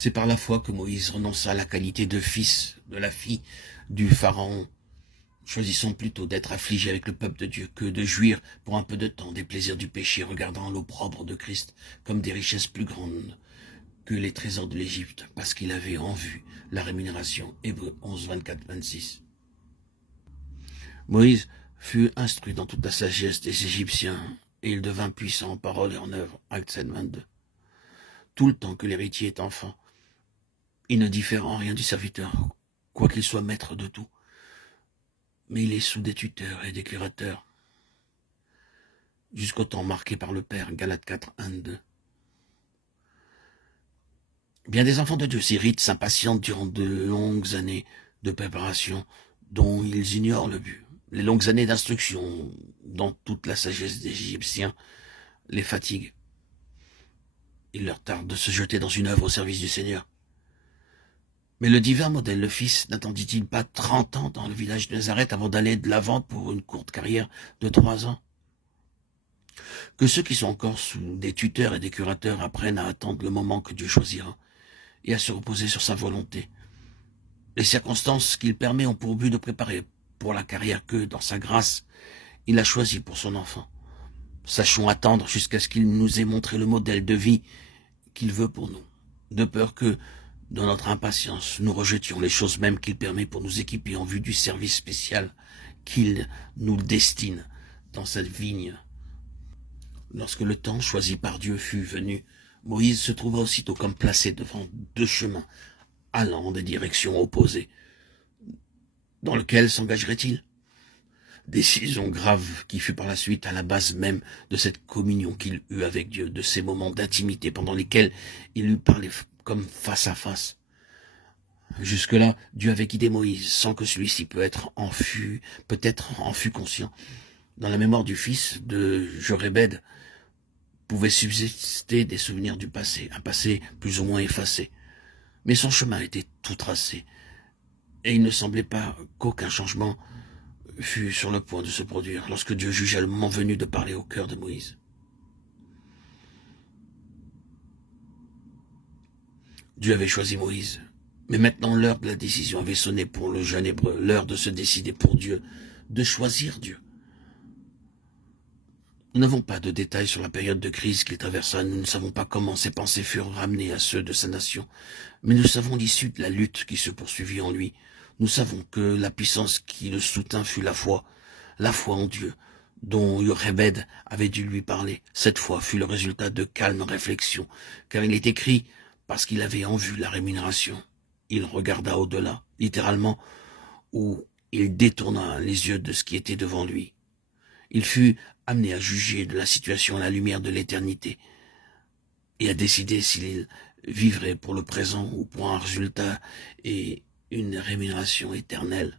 C'est par la foi que Moïse renonça à la qualité de fils de la fille du Pharaon, choisissant plutôt d'être affligé avec le peuple de Dieu que de jouir pour un peu de temps des plaisirs du péché, regardant l'opprobre de Christ comme des richesses plus grandes que les trésors de l'Égypte, parce qu'il avait en vue la rémunération. Hébreux 11, 24, 26. Moïse fut instruit dans toute la sagesse des Égyptiens, et il devint puissant en parole et en œuvre. Acte 7, 22. Tout le temps que l'héritier est enfant, il ne diffère en rien du serviteur, quoiqu'il soit maître de tout. Mais il est sous des tuteurs et des curateurs, jusqu'au temps marqué par le Père. Galates 4, 1, 2. Bien des enfants de Dieu s'irritent, s'impatientent durant de longues années de préparation dont ils ignorent le but. Les longues années d'instruction dans toute la sagesse des Égyptiens les fatiguent. Il leur tarde de se jeter dans une œuvre au service du Seigneur. Mais le divin modèle, le Fils, n'attendit-il pas 30 ans dans le village de Nazareth avant d'aller de l'avant pour une courte carrière de 3 ans? Que ceux qui sont encore sous des tuteurs et des curateurs apprennent à attendre le moment que Dieu choisira et à se reposer sur sa volonté. Les circonstances qu'il permet ont pour but de préparer pour la carrière que, dans sa grâce, il a choisie pour son enfant. Sachons attendre jusqu'à ce qu'il nous ait montré le modèle de vie qu'il veut pour nous, de peur que, dans notre impatience, nous rejetions les choses mêmes qu'il permet pour nous équiper en vue du service spécial qu'il nous destine dans cette vigne. Lorsque le temps choisi par Dieu fut venu, Moïse se trouva aussitôt comme placé devant 2 chemins, allant dans des directions opposées. Dans lequel s'engagerait-il? Décision grave qui fut par la suite à la base même de cette communion qu'il eut avec Dieu, de ces moments d'intimité pendant lesquels il lui parlait comme face à face. Jusque-là, Dieu avait guidé Moïse sans que celui-ci peut-être en fût conscient. Dans la mémoire du fils de Jochébed pouvaient subsister des souvenirs du passé, un passé plus ou moins effacé. Mais son chemin était tout tracé, et il ne semblait pas qu'aucun changement fut sur le point de se produire lorsque Dieu jugea le moment venu de parler au cœur de Moïse. Dieu avait choisi Moïse, mais maintenant l'heure de la décision avait sonné pour le jeune Hébreu, l'heure de se décider pour Dieu, de choisir Dieu. Nous n'avons pas de détails sur la période de crise qu'il traversa, nous ne savons pas comment ses pensées furent ramenées à ceux de sa nation, mais nous savons l'issue de la lutte qui se poursuivit en lui. Nous savons que la puissance qui le soutint fut la foi en Dieu, dont Jochébed avait dû lui parler. Cette foi fut le résultat de calmes réflexions, car il est écrit, parce qu'il avait en vue la rémunération. Il regarda au-delà, littéralement, où il détourna les yeux de ce qui était devant lui. Il fut amené à juger de la situation à la lumière de l'éternité et à décider s'il vivrait pour le présent ou pour un résultat et une rémunération éternelle.